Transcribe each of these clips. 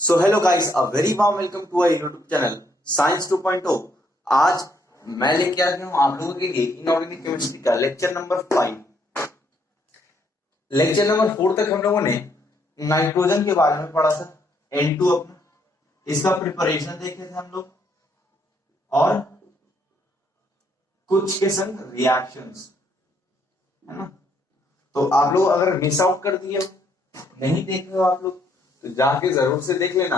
So hello guys, a very warm welcome to our YouTube channel science 2.0। आज मैं लेके आ गया हूं आप लोगों के लिए इनऑर्गेनिक केमिस्ट्री का लेक्चर नंबर 5। लेक्चर नंबर 4 तक हम लोगों ने नाइट्रोजन के बारे में पढ़ा था, N2 अपना, इसका प्रिपरेशन देखे थे हम लोग और कुछ के संग रिएक्शंस, है ना। तो आप लोग अगर मिस आउट कर दिए हो, नहीं देख रहे हो आप लोग, तो जाके जरूर से देख लेना।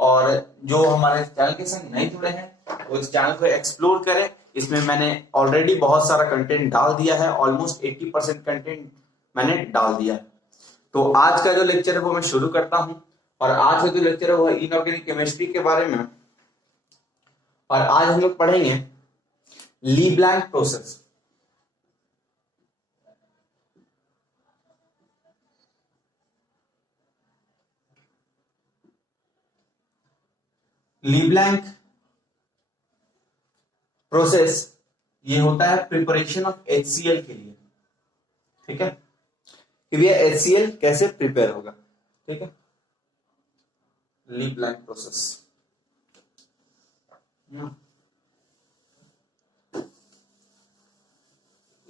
और जो हमारे चैनल के संग नहीं जुड़े हैं वो इस चैनल को एक्सप्लोर करें। इसमें मैंने ऑलरेडी बहुत सारा कंटेंट डाल दिया है, ऑलमोस्ट 80% कंटेंट मैंने डाल दिया है। तो आज का जो लेक्चर है वो मैं शुरू करता हूं। और आज का जो लेक्चर है वो इनऑर्गेनिक केमिस्ट्री के बारे में। और आज हम लोग पढ़ेंगे ली ब्लैंक प्रोसेस। ली ब्लैंक प्रोसेस ये होता है प्रिपरेशन ऑफ HCl के लिए, ठीक है, कि भैया HCl कैसे प्रिपेयर होगा, ठीक है। ली ब्लैंक प्रोसेस,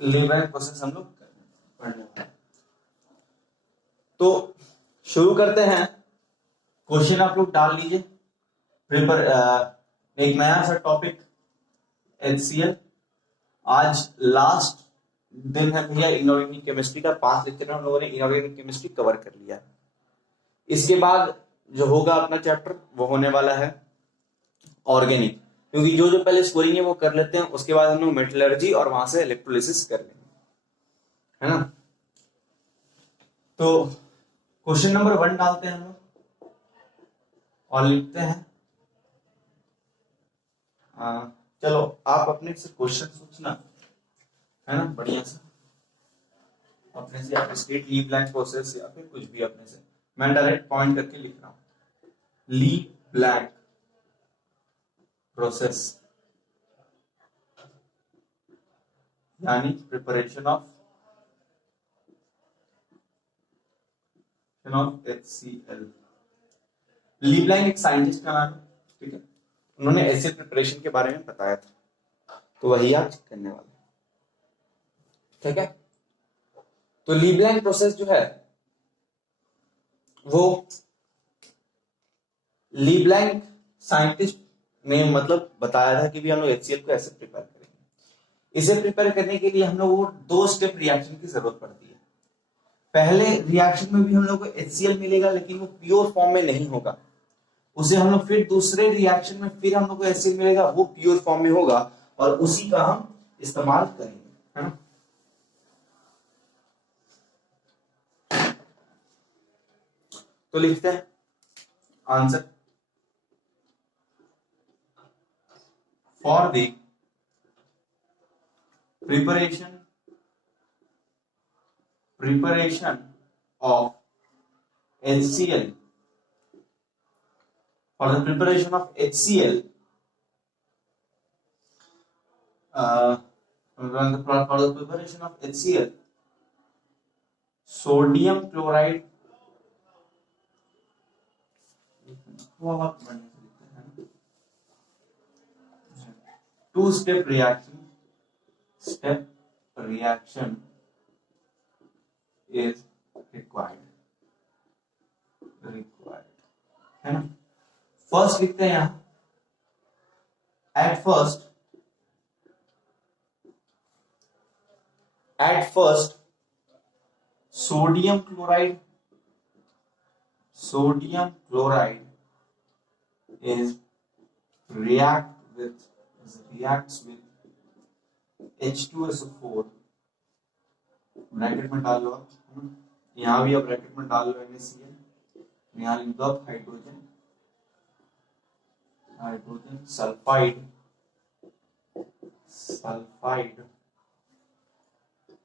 ली ब्लैंक प्रोसेस हम लोग पढ़ने वाले हैं। तो शुरू करते हैं। क्वेश्चन आप लोग डाल लीजिए। प्रिपर एक नया सा टॉपिक HCl। आज लास्ट दिन है भैया इनऑर्गेनिक केमिस्ट्री का। 5 लेक्चर हम लोगों ने इनऑर्गेनिक केमिस्ट्री कवर कर लिया है। इसके बाद जो होगा अपना चैप्टर वो होने वाला है ऑर्गेनिक, क्योंकि जो जो पहले स्कोरिंग है वो कर लेते हैं, उसके बाद हम लोग मेटलर्जी और वहां से इलेक्ट्रोलिसिस कर लेंगे, है ना। तो क्वेश्चन नंबर 1 डालते हैं हम लोग और लिखते हैं। चलो आप अपने से क्वेश्चन सोचना, है ना, बढ़िया से अपने से, आप स्टेट ली ब्लैंक प्रोसेस या फिर कुछ भी अपने से। मैं डायरेक्ट पॉइंट करके लिख रहा हूं, ली ब्लैंक प्रोसेस यानी preparation of HCl। Leblanc एक साइंटिस्ट का नाम है, ठीक है। उन्होंने एसिड प्रिपरेशन के बारे में बताया था, तो वही आज करने वाले, ठीक है। तो ली ब्लैंक प्रोसेस जो है वो ली ब्लैंक साइंटिस्ट ने मतलब बताया था कि भी हम लोग HCl को ऐसे प्रिपेयर करेंगे। इसे प्रिपेयर करने के लिए हम लोग को 2 स्टेप रिएक्शन की जरूरत पड़ती है। पहले रिएक्शन में भी हम लोग को HCl मिलेगा, लेकिन वो प्योर फॉर्म में नहीं होगा। उसे हम लोग फिर दूसरे रिएक्शन में फिर हम लोग को HCl मिलेगा, वो प्योर फॉर्म में होगा और उसी का हम इस्तेमाल करेंगे, है ना। तो लिखते हैं answer. For the preparation of HCl, for the preparation of HCl, for the preparation of HCl, sodium chloride, two-step reaction is required, है ना। फर्स्ट लिखते हैं यहां, at first sodium chloride is reacts with H2SO4, bracket में डाल लो, यहां भी आप ब्रैकेट में डाल लो NaCl, यहां लिख दो आप hydrogen sulphide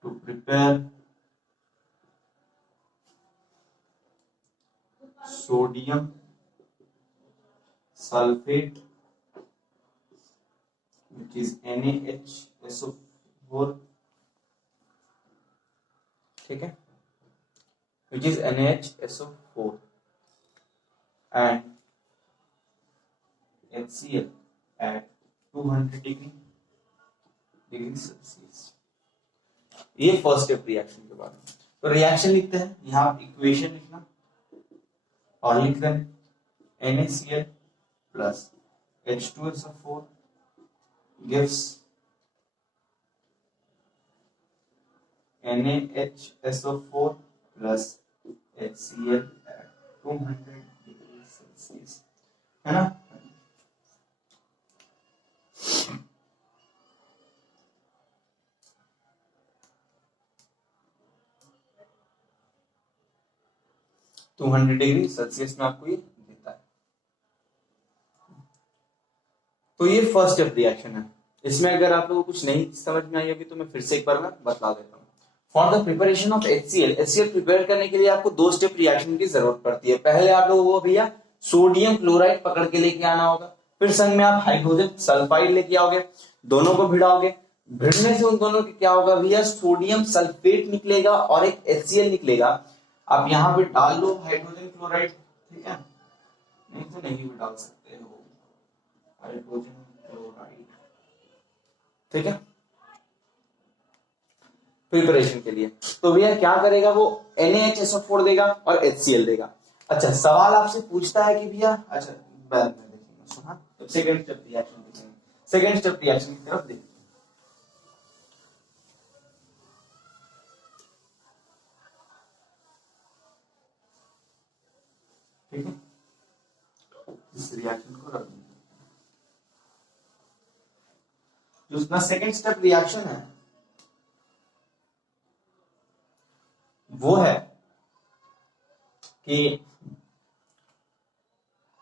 to prepare sodium sulfate, which is NaHSO4, ठीक है, which is NaHSO4, and HCl at 200 degree Celsius. ये फर्स्ट स्टेप रिएक्शन के बारे में। तो रिएक्शन लिखते हैं, यहाँ इक्वेशन लिखना और लिख दें NaCl plus H2SO4 gives NaHSO4 plus HCl at 200 degree Celsius, है ना। टू 200 डिग्री सेल्सियस में आपको ये देता है। तो ये फर्स्ट स्टेप रिएक्शन है। इसमें अगर आप लोगों को कुछ नहीं समझ में आई होगी तो मैं फिर से एक बार मैं बता देता हूँ। For the preparation of HCl prepare करने के लिए आपको दो स्टेप रिएक्शन की जरूरत पड़ती है। पहले आप लोगों को भैया सोडियम क्लोराइड पकड़ के लेके आना होगा, फिर संग में आप हाइड्रोजन सल्फाइड लेके आओगे, दोनों को भिड़ाओगे। भिड़ने से उन दोनों की क्या होगा भैया, सोडियम सल्फेट निकलेगा और एक HCl निकलेगा। आप यहाँ पे डाल लो हाइड्रोजन क्लोराइड, ठीक है, नहीं तो नहीं भी डाल सकते हो हाइड्रोजन क्लोराइड, ठीक है, प्रिपरेशन के लिए। तो भैया क्या करेगा वो, NaHSO4 देगा और HCl देगा। अच्छा, सवाल आपसे पूछता है कि भैया, अच्छा बाद में देखेंगे, सुना। तो सेकंड स्टेप रिएक्शन देखेंगे, सेकंड स्टेप रिएक्शन की तरफ देखिए, ठीक है। इस रिएक्शन को रख दीजिए। जो उसका सेकंड स्टेप रिएक्शन है वो है कि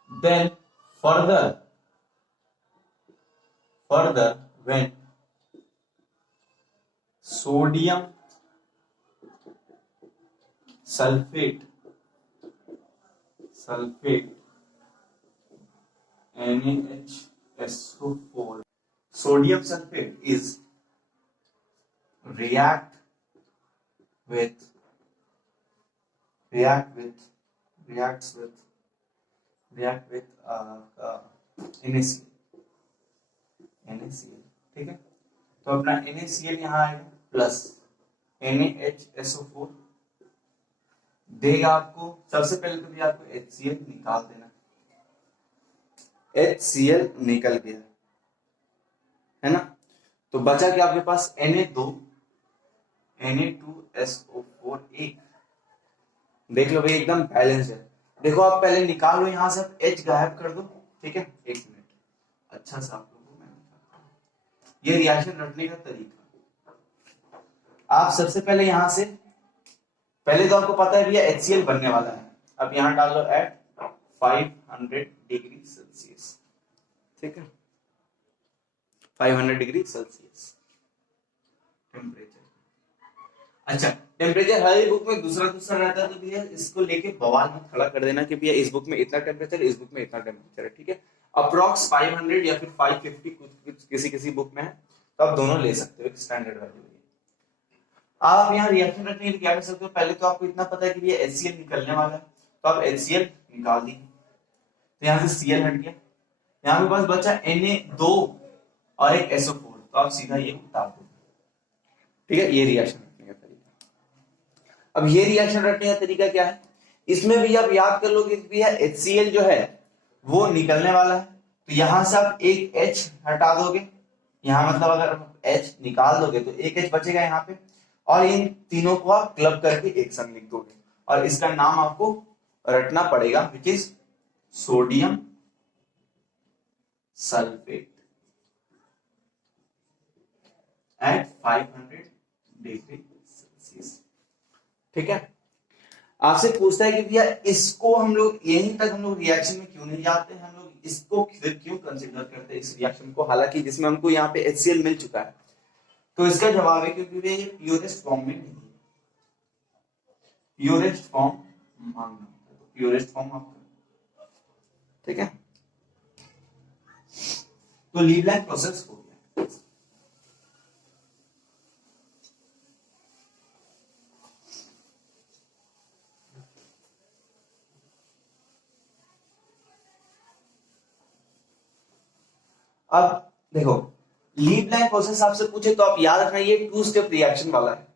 then further when sodium sulfate NaHSO4 sodium sulfate is reacts with NaCl, ठीक है। तो अपना NaCl यहाँ आएगा प्लस NaHSO4 देगा आपको। सबसे पहले तो भी आपको HCl निकाल देना, HCl निकल गया, है ना। तो बचा क्या आपके पास, Na2SO4 एक, देख लो भाई एकदम बैलेंस है। देखो आप पहले निकाल लो, यहां से H गायब कर दो, ठीक है। एक मिनट, अच्छा सा आप लोगों को मैं ये रिएक्शन रखने का तरीका, आप सबसे पहले यहां से, पहले तो आपको पता है भैया HCl बनने वाला है। अब यहां डाल लो एट 500 डिग्री सेल्सियस, ठीक है, 500 डिग्री सेल्सियस टेम्परेचर। अच्छा, टेम्परेचर हर एक बुक में दूसरा रहता है, तो भैया इसको लेके बवाल मत खड़ा कर देना कि भैया इस बुक में इतना टेम्परेचर, इस बुक में इतना टेम्परेचर है, ठीक है। अप्रॉक्स 500 या फिर 550 कुछ किसी बुक में है, तो आप दोनों ले सकते हो, स्टैंडर्ड वैल्यू। आप यहाँ रिएक्शन रखने के लिए क्या कर सकते हो, पहले तो आपको इतना पता है कि ये HCl निकलने वाला है, तो आप HCl निकाल दी, तो यहाँ से Cl हट गया, यहाँ पे पास बचा Na2 और एक SO4, तो आप सीधा ये उतार दो, ठीक है। ये रिएक्शन रखने का तरीका। अब ये रिएक्शन रखने का तरीका क्या है, इसमें भी आप याद कर लोगे कि HCl जो है वो निकलने वाला है, तो यहां से आप एक H हटा दोगे, यहां मतलब अगर H निकाल दोगे तो एक H बचेगा यहाँ पे, और इन तीनों को आप क्लब करके एक संग लिख दोगे, और इसका नाम आपको रटना पड़ेगा, which is sodium sulphate at 500 degree Celsius, ठीक है। आपसे पूछता है कि भैया इसको हम लोग यहीं तक हम लोग रिएक्शन में क्यों नहीं जाते हैं, हम लोग इसको फिर क्यों कंसिडर करते हैं इस रिएक्शन को, हालांकि जिसमें हमको यहाँ पे HCl मिल चुका है। तो इसका जवाब है क्योंकि ये प्योरेस्ट फॉर्म में नहीं है, प्योरेस्ट फॉर्म मांगना, तो प्योरेस्ट फॉर्म आपका, ठीक है। तो लीवलैंड प्रोसेस हो गया। अब देखो, लीव लाइन प्रोसेस आपसे पूछे तो आप याद रखना ये 2 स्टेप रिएक्शन वाला है।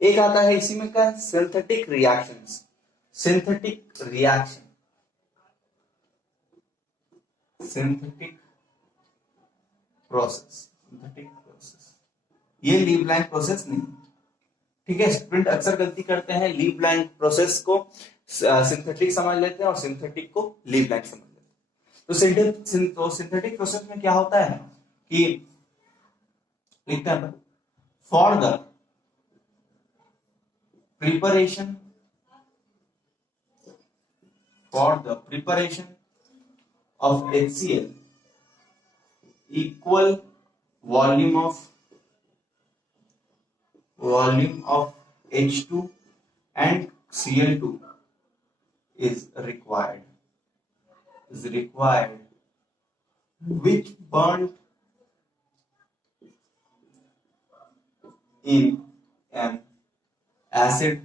एक आता है इसी में का synthetic reactions, synthetic reaction, synthetic process, synthetic process, ये लीव लाइन प्रोसेस नहीं। ठीक है, स्टूडेंट अक्सर गलती करते हैं, लीव लाइन प्रोसेस को सिंथेटिक समझ लेते हैं और सिंथेटिक को लीव लाइन समझ लेते हैं। तो सिंथेटिक प्रोसेस में क्या होता है कि लिखते हैं for the preparation, for the preparation of HCl equal volume of H2 and Cl2 is required, which burnt in an acid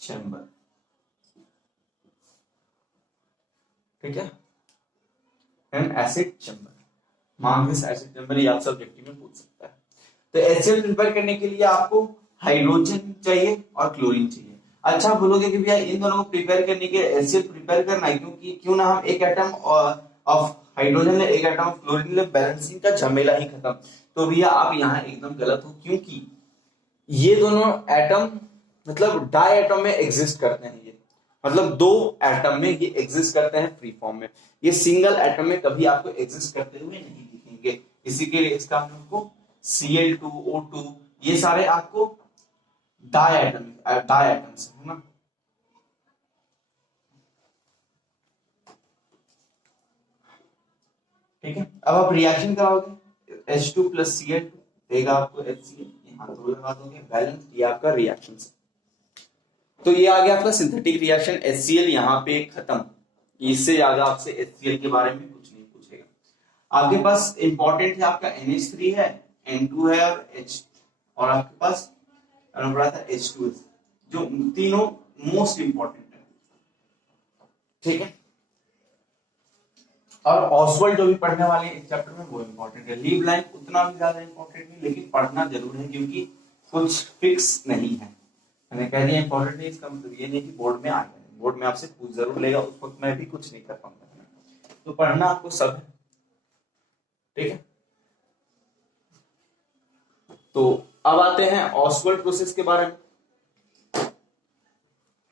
chamber। ठीक है, एन एसिड चैम्बर, मान दिस एसिड चैम्बर, ये आपसे ऑब्जेक्टिव में पूछ सकता है। तो HCl प्रिपेयर करने के लिए आपको हाइड्रोजन चाहिए और क्लोरीन चाहिए। अच्छा बोलोगे कि भैया इन दोनों को प्रिपेयर करने के लिए HCl प्रिपेयर करना है, क्योंकि क्यों ना हम एक एटम ऑफ हाइड्रोजन ले, एक एटम ऑफ क्लोरीन ले, बैलेंसिंग का झमेला ही खत्म। तो भैया आप यहाँ एकदम गलत हो, क्योंकि ये दोनों एटम मतलब डाई एटम में एग्जिस्ट करते हैं, ये मतलब 2 एटम में ये एग्जिस्ट करते हैं फ्री फॉर्म में, ये सिंगल एटम में कभी आपको एग्जिस्ट करते हुए नहीं दिखेंगे। इसी के लिए इसका हम लोग को Cl2, O2 ये सारे आपको डाई एटम्स है ना। ठीक है, अब आप रिएक्शन कराओगे, H2 प्लस Cl2 देगा आपको HCl, यहाँ तो लगा दोगे बैलेंस, ये आपका रिएक्शन है। तो ये आ गया आपका सिंथेटिक रिएक्शन, HCl यहाँ पे खत्म, इससे ज्यादा आपसे HCl के बारे में कुछ नहीं पूछेगा। आपके पास इंपॉर्टेंट है आपका NH3 है, N2 है और H, और आपके पास पड़ा था H2, जो तीनों मोस्ट इंपॉर्टेंट है। ठीक है, और ऑसवाल्ड जो भी पढ़ने वाले इस चैप्टर में वो इंपॉर्टेंट है। लीव लाइन उतना भी ज्यादा इंपॉर्टेंट नहीं, लेकिन पढ़ना जरूर है, क्योंकि कुछ फिक्स नहीं है। मैंने कह दिया इंपॉर्टेंट नहीं, इसका मतलब ये नहीं कि बोर्ड में आ गया, बोर्ड में आपसे पूछ जरूर लेगा, उस वक्त मैं भी कुछ नहीं कर पाऊंगा, तो पढ़ना आपको सब है। ठीक है, तो अब आते हैं ऑसवाल्ड प्रोसेस के बारे में,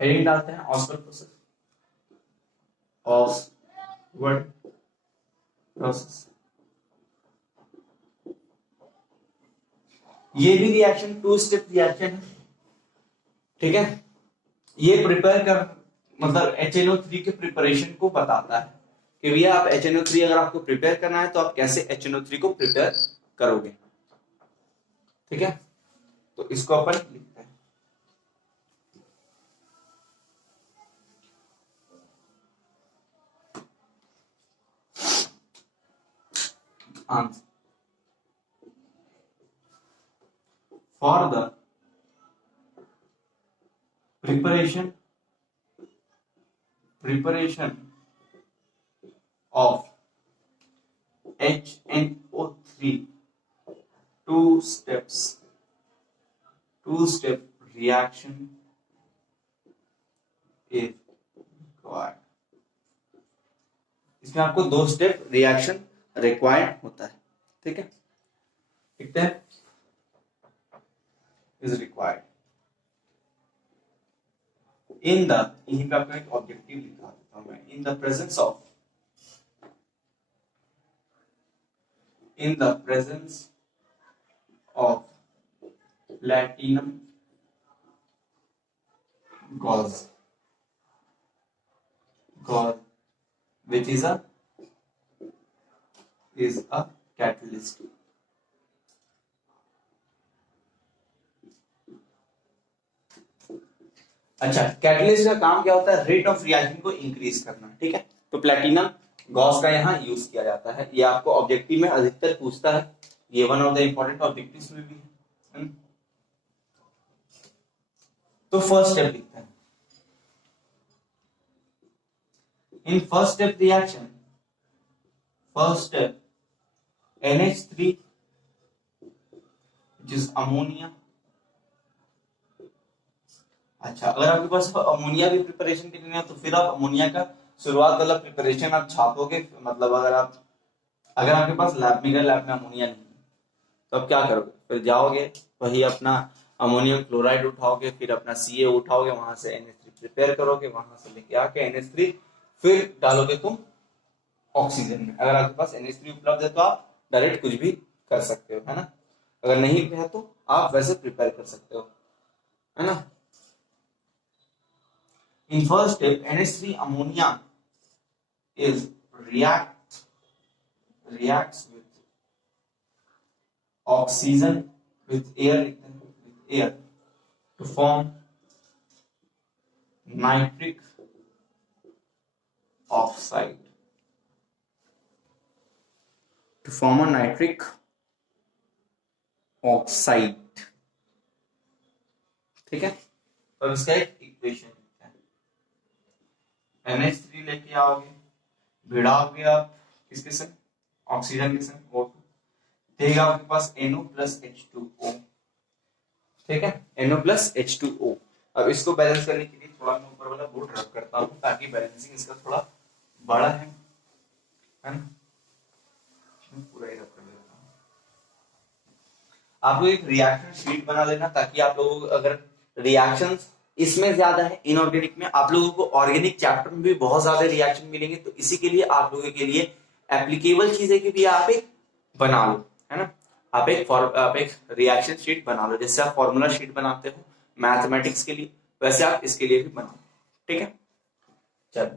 हेडिंग डालते हैं ऑसवाल्ड प्रोसेस, ऑसवाल्ड प्रोसेस। ये भी रिएक्शन 2 स्टेप रिएक्शन है। ठीक है, ये प्रिपेयर कर मतलब HNO3 के प्रिपरेशन को बताता है कि भैया आप HNO3 अगर आपको प्रिपेयर करना है तो आप कैसे HNO3 को प्रिपेयर करोगे। ठीक है, तो इसको अपन लिखते हैं, answer for the preparation of HNO3, two-step reaction is required। इसमें आपको 2 स्टेप रिएक्शन रिक्वायर्ड होता है। ठीक है, लिखते हैं इज रिक्वायर्ड इन द, यहीं पे आपका एक ऑब्जेक्टिव लिखा देता हूं मैं, in the presence of platinum gauze which is a catalyst। अच्छा, कैटलिस्ट का काम क्या होता है? रेट ऑफ रिएक्शन को इंक्रीज करना। ठीक है, तो प्लैटिनम गॉस का यहाँ यूज किया जाता है, ये आपको ऑब्जेक्टिव में अधिकतर पूछता है, ये one of the important objectives में भी है। तो फर्स्ट स्टेप लिखते हैं, in first step reaction, first step NH3 जिस अमोनिया। अच्छा, अगर आपके पास अमोनिया भी प्रिपरेशन के लिए है तो फिर आप अमोनिया का शुरुआत वाला प्रिपरेशन आप छापोगे। मतलब अगर आपके पास लैब में अमोनिया नहीं है तो आप क्या करोगे, फिर जाओगे वही अपना अमोनियम क्लोराइड उठाओगे, फिर अपना Ca उठाओगे, वहां से NH3 प्रिपेयर करोगे, वहां से लेके आके NH3 फिर डालोगे तुम ऑक्सीजन में। अगर आपके पास NH3 उपलब्ध है तो आप डायरेक्ट कुछ भी कर सकते हो, है ना। अगर नहीं है तो आप वैसे प्रिपेयर कर सकते हो, है ना। In first step, NH3 ammonia is reacts with oxygen with air to form nitric oxide. To form a nitric oxide, ठीक है। तो इसका एक इक्वेशन NH3 लेके आओगे, भिड़ाओगे आप किसके संग, ऑक्सीजन के संग O2, देगा आपके पास NO प्लस H2O, ठीक है, NO प्लस H2O। अब इसको बैलेंस करने के लिए थोड़ा मैं ऊपर वाला बोर्ड रब करता हूँ ताकि बैलेंसिंग इसका थोड़ा बड़ा है ना। पूरा ही रब कर देता हूँ। आप लोग एक रिएक्शन शीट बना लेना ताकि आप लोग अगर रिएक्शंस इसमें ज्यादा है इनऑर्गेनिक में, आप लोगों को ऑर्गेनिक चैप्टर में भी बहुत ज्यादा रिएक्शन मिलेंगे, तो इसी के लिए आप लोगों के लिए एप्लीकेबल चीजें की भी आप एक बना लो, है ना। आप एक रिएक्शन शीट बना लो, जैसे आप फॉर्मूला शीट बनाते हो मैथमेटिक्स के लिए, वैसे आप इसके लिए भी बनाओ, ठीक है। चलो,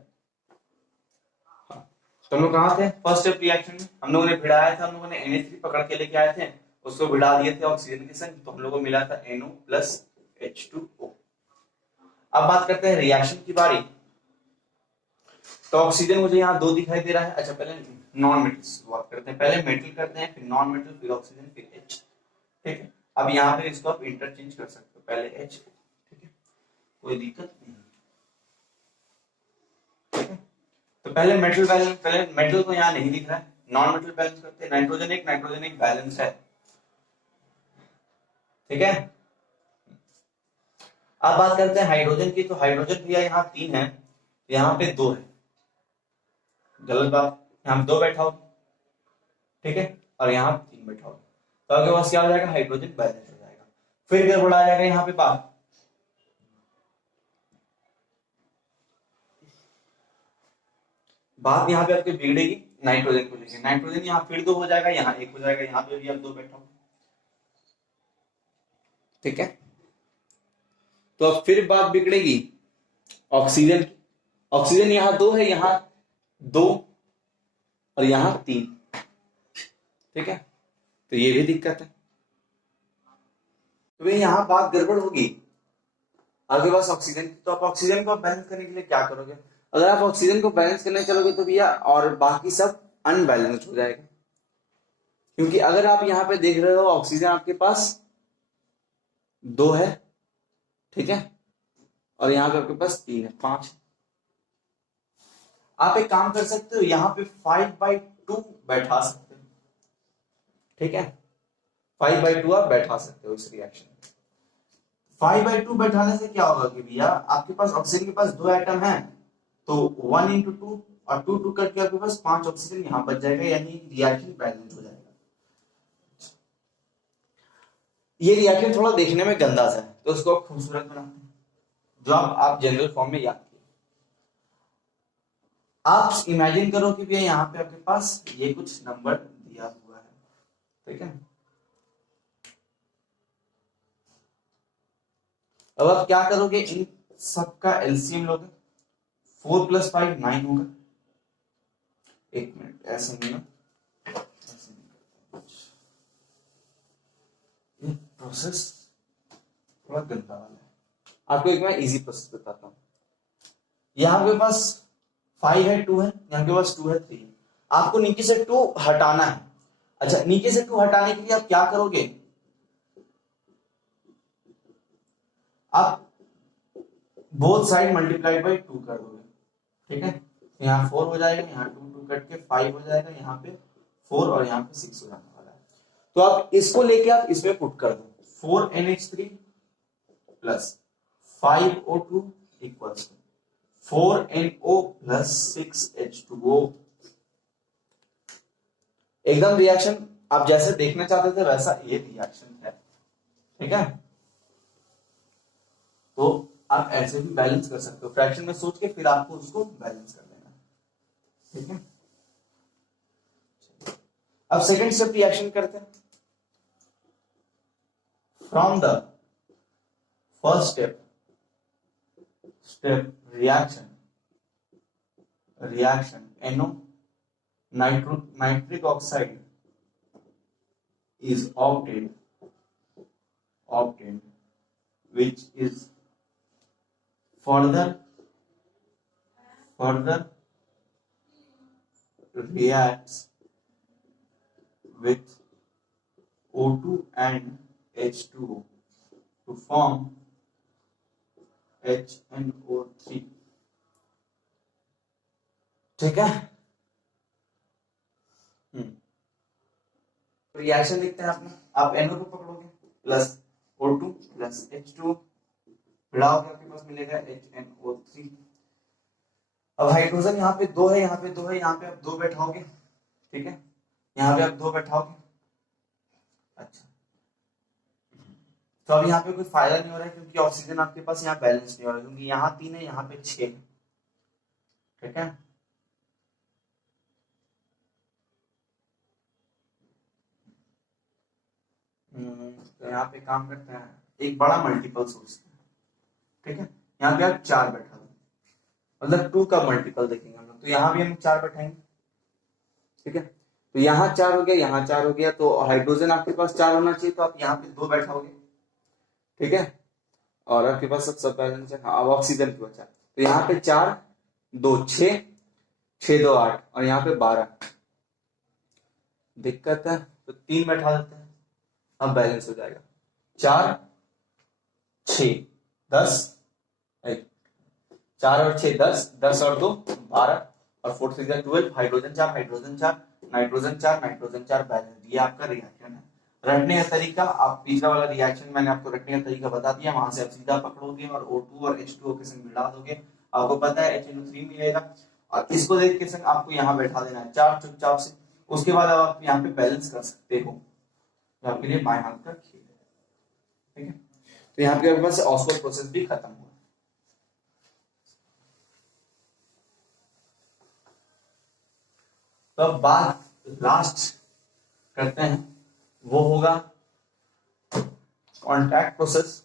तो हम लोग कहाँ थे, फर्स्ट स्टेप रिएक्शन में हम लोगों ने भिड़ाया था, हम लोगों ने NH3 पकड़ के लेके आए थे, उसको भिड़ा दिए थे ऑक्सीजन के संग, तो हम लोगों को मिला था NO प्लस H2O। अब बात करते हैं रिएक्शन की बारी। तो ऑक्सीजन मुझे यहाँ 2 दिखाई दे रहा है। अच्छा, पहले नॉन मेटल शुरुआत करते हैं, पहले मेटल करते हैं, फिर नॉन मेटल, फिर ऑक्सीजन, फिर H, ठीक है। अब यहाँ पे इसको आप इंटरचेंज कर सकते हो, पहले H, ठीक है, कोई दिक्कत नहीं, ठीक है। तो पहले मेटल बैलेंस, पहले मेटल तो यहाँ नहीं दिख रहा है, नॉन मेटल बैलेंस करते हैं, नाइट्रोजन एक बैलेंस है, ठीक है। अब बात करते हैं हाइड्रोजन की। तो हाइड्रोजन भैया यहाँ 3 है, यहाँ पे 2 है, गलत बात, यहाँ 2 बैठा हो, ठीक है, और यहाँ 3 बैठा हो, तो आपके पास क्या हो जाएगा, हाइड्रोजन बैलेंस हो जाएगा। फिर गड़बड़ आ जाएगा यहाँ पे बात यहाँ पे आपकी बिगड़ेगी नाइट्रोजन को लेकर। नाइट्रोजन यहाँ फिर 2 हो जाएगा, यहाँ 1 हो जाएगा, यहाँ पे भी आप 2 बैठा हो, ठीक है। तो अब फिर बात बिगड़ेगी ऑक्सीजन की। ऑक्सीजन यहाँ 2 है, यहाँ 2 और यहाँ 3, ठीक है, तो ये भी दिक्कत है। तो भाई यहाँ बात गड़बड़ होगी आपके पास ऑक्सीजन की। तो आप ऑक्सीजन को बैलेंस करने के लिए क्या करोगे, अगर आप ऑक्सीजन को बैलेंस करने चलोगे तो भैया और बाकी सब अनबैलेंस हो जाएगा, क्योंकि अगर आप यहाँ पे देख रहे हो ऑक्सीजन आपके पास 2 है, ठीक है, और यहाँ पे आपके पास 3 है, 5। आप एक काम कर सकते हो, यहाँ पे 5/2 बैठा सकते हो, ठीक है, 5/2 आप बैठा सकते हो इस रिएक्शन में। 5/2 बैठाने से क्या होगा कि भैया आपके पास ऑक्सीजन के पास 2 एटम है, तो 1 × 2 और 2 करके आपके पास 5 ऑक्सीजन यहाँ बच जाएगा, यानी रिएक्शन बैलेंस हो जाएगा। ये रिएक्शन थोड़ा देखने में गंदा सा है, तो उसको आप खूबसूरत बनाते हैं, जो आप जनरल फॉर्म में याद किए। आप इमेजिन करो कि भैया यहाँ पे आपके पास ये कुछ नंबर दिया हुआ है, ठीक है। अब आप क्या करोगे, इन सबका एलसीएम लोगे, 4 + 5 9 होगा। एक मिनट, ऐसे नहीं ना, ये प्रोसेस थोड़ा गंदा वाला है। आपको एक मैं इजी प्रोसेस बताता हूँ। यहाँ पे पास 5 है, 2 है, यहाँ के पास 2 है, 3 है, आपको नीचे से 2 हटाना है। अच्छा, नीचे से 2 हटाने के लिए आप क्या करोगे, आप बोथ साइड मल्टीप्लाइड बाई 2 कर दोगे, ठीक है। यहाँ 4 हो जाएगा, यहाँ 2 कट के 5 हो जाएगा, यहाँ पे 4 और यहाँ पे 6 हो जाने वाला है। तो आप इसको लेके आप इसमें पुट कर दो, 4NH3 plus 5O2 equals 4NO plus 6H2O। एकदम रिएक्शन आप जैसे देखना चाहते थे वैसा ये रिएक्शन है, ठीक है। तो आप ऐसे भी बैलेंस कर सकते हो, फ्रैक्शन में सोच के फिर आपको उसको बैलेंस कर लेना, ठीक है। अब सेकंड स्टेप रिएक्शन करते हैं। From the first step reaction NO nitric oxide is obtained which is further reacts with O2 and H2O to form HNO3, ठीक है। रिएक्शन देखते हैं आप NO को पकड़ोगे प्लस O2 प्लस H2O मिलाओगे, आपके पास मिलेगा HNO3। अब हाइड्रोजन यहाँ पे 2 है, यहाँ पे 2 है, यहाँ पे आप 2 बैठाओगे, ठीक है, यहाँ पे आप 2 बैठाओगे। अच्छा, तो अब यहाँ पे कोई फायदा नहीं हो रहा है क्योंकि ऑक्सीजन आपके पास यहाँ बैलेंस नहीं हो रहा है, क्योंकि यहाँ 3 है, यहाँ पे 6 है, ठीक है। तो यहाँ पे काम करते हैं, एक बड़ा मल्टीपल सोर्स, ठीक है, यहाँ पे आप 4 बैठा दो, मतलब 2 का मल्टीपल देखेंगे हम लोग, तो यहाँ भी हम 4 बैठाएंगे, ठीक है। तो यहाँ 4 हो गया, यहाँ 4 हो गया, तो हाइड्रोजन आपके पास 4 होना चाहिए, तो आप यहाँ पे 2 बैठाओगे, ठीक है, और आपके पास सब बैलेंस है। हाँ, अब ऑक्सीजन की बचा, तो यहाँ पे 4 2 6 6 2 8 और यहाँ पे 12, दिक्कत है तो 3 बैठा देते हैं, अब बैलेंस हो जाएगा। 4 6 10 4 और 6 10 10 और 2 12 और 4 3 12, हाइड्रोजन 4 नाइट्रोजन 4 बैलेंस। ये आपका रिएक्शन है। रटने का तरीका, आप तीसरा वाला रिएक्शन मैंने आपको रटने का तरीका बता दिया, वहां से आप सीधा पकड़ोगे और O2 और H2O के संग मिला दोगे, आपको पता है HNO3 मिलेगा, और इसको देख के संग आपको यहाँ बैठा देना है 4 चुपचाप से। उसके बाद आप यहाँ पे बैलेंस कर सकते हो, तो आपके लिए बाएं हाथ का खेल है, ठीक है। तो यहाँ पे आपके पास ऑस्मोल प्रोसेस भी खत्म हुआ। तो अब बात लास्ट करते हैं, वो होगा कॉन्टैक्ट प्रोसेस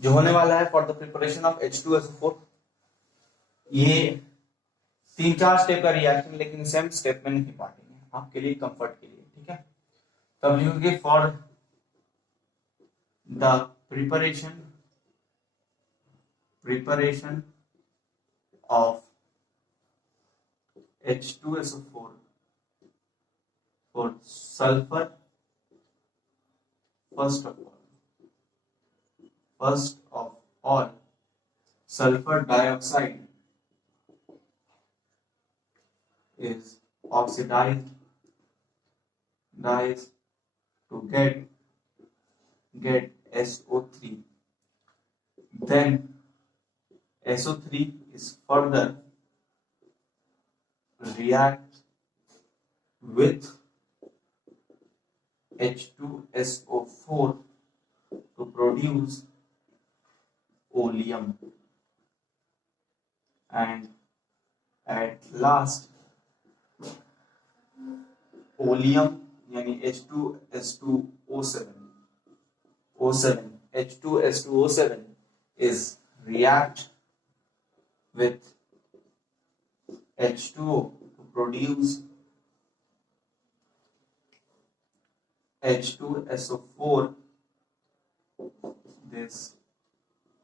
जो होने वाला है for the preparation of H2SO4। ये 3-4 स्टेप का रिएक्शन, लेकिन सेम स्टेप में नहीं बांटेंगे, आपके लिए कंफर्ट के लिए, ठीक है। तब लिखोगे for the preparation of H2SO4 for sulfur, first of all sulfur dioxide is oxidized to get SO3, then SO3 is further react with H2SO4 to produce oleum, and at last oleum यानी H2SO7 is react with H2O to produce H2SO4. This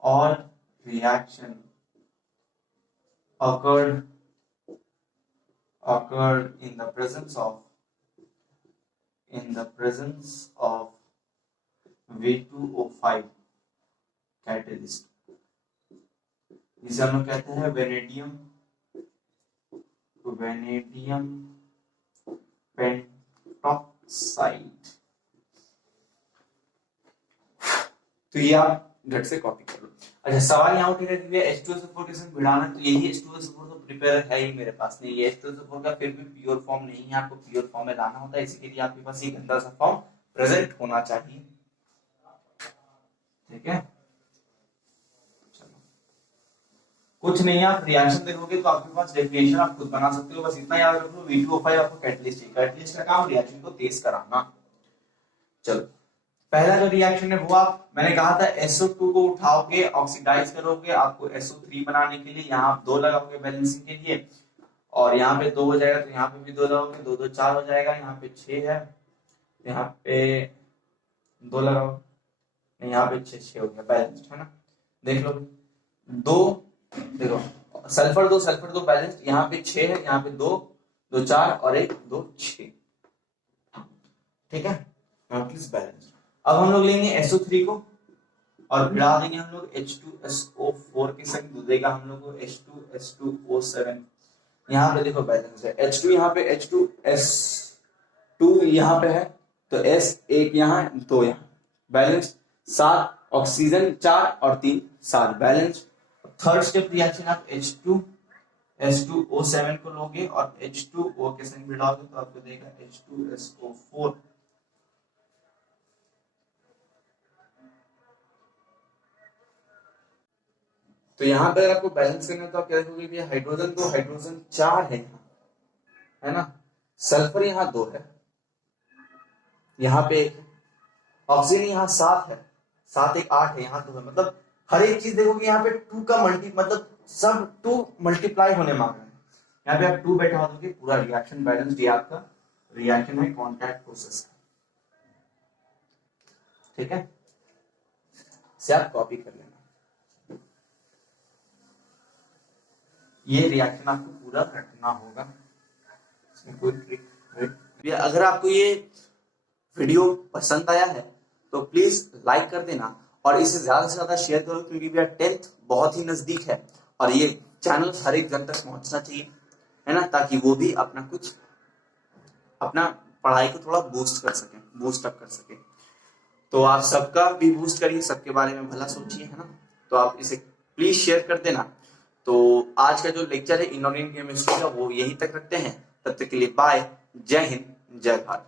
all reaction occurred in the presence of V2O5 catalyst. जिसे हम लोग कहते हैं vanadium pentoxide. तो ये आप झट से कॉपी कर लो। अच्छा, सवाल यहाँ उठेगा कि H2SO4 के साथ भिड़ाना, तो यही H2SO4 तो प्रिपेयर है ही मेरे पास नहीं, ये H2SO4 का फिर भी प्योर फॉर्म नहीं है, आपको प्योर फॉर्म में लाना होता है, इसके लिए आपके पास ये गंदा सा फॉर्म प्रेजेंट होना चाहिए। ठीक है, कुछ नहीं, आप रिएक्शन देखोगे तो आपके पास डेफिनेशन आप खुद बना सकते हो, बस इतना याद रख लो V2O5 आपको कैटलिस्ट है, कैटलिस्ट का काम रिएक्शन को तेज कराना। चलो, पहला जो रिएक्शन है वो मैंने कहा था SO2 को उठाओगे, ऑक्सीडाइज करोगे, आपको SO3 बनाने के लिए यहाँ आप 2 लगाओगे बैलेंसिंग के लिए, और यहाँ पे 2 हो जाएगा तो यहाँ पे भी 2 लगाओगे, 2 2 4 हो जाएगा, यहाँ पे 6 है, यहाँ पे 2 लगाओ, यहाँ पे 6 6 हो गया, बैलेंस्ड है ना। देख लो, 2 देखो, सल्फर 2 बैलेंस्ड, यहाँ पे 6 है, यहाँ पे 2 2 4 और 1 2 6। ठीक है, प्लीज बैलेंस। अब हम लोग लेंगे SO3 को और भिड़ा देंगे हम लोग H2SO4 के संग, दूसरेगा हम लोग को H2S2O7। यहाँ पे देखो बैलेंस है, H2 यहाँ पे H2S2 यहाँ पे है, तो S एक यहाँ 2 यहाँ, बैलेंस 7, ऑक्सीजन 4 और 3 7, बैलेंस। थर्ड स्टेप रिएक्शन आप H2S2O7 को लोगे और H2O के संग भिड़ाओगे तो आपको देगा H2SO4। तो यहाँ पे आपको बैलेंस करना है तो आप क्या देखोगे कि हाइड्रोजन 2 हाइड्रोजन 4 है यहाँ, है ना, सल्फर यहाँ 2 है, यहाँ पे 1 है, ऑक्सीजन यहाँ 7 है, 7 1 8 है, यहाँ 2 है, मतलब हर एक चीज देखोगे यहाँ पे 2 का मतलब सब 2 मल्टीप्लाई होने मांग रहे हैं, यहाँ पे आप 2 बैठा दोगे, पूरा रिएक्शन बैलेंस ये आपका रिएक्शन है कॉन्टैक्ट प्रोसेस का। ठीक है, से आप कॉपी कर लेना, ये रिएक्शन आपको पूरा रटना होगा, इसमें कोई ट्रिक। अगर आपको ये वीडियो पसंद आया है तो प्लीज लाइक कर देना और इसे ज्यादा से ज्यादा शेयर करो, क्योंकि भैया 10th बहुत ही नजदीक है और ये चैनल हर एक जन तक पहुंचना चाहिए, है ना, ताकि वो भी अपना पढ़ाई को थोड़ा बूस्ट अप कर सके। तो आप सबका भी बूस्ट करिए, सबके बारे में भला सोचिए, है ना, तो आप इसे प्लीज शेयर कर देना। तो आज का जो लेक्चर है इनऑर्गेनिक केमिस्ट्री का वो यहीं तक रखते हैं, तब तक के लिए बाय, जय हिंद, जय भारत।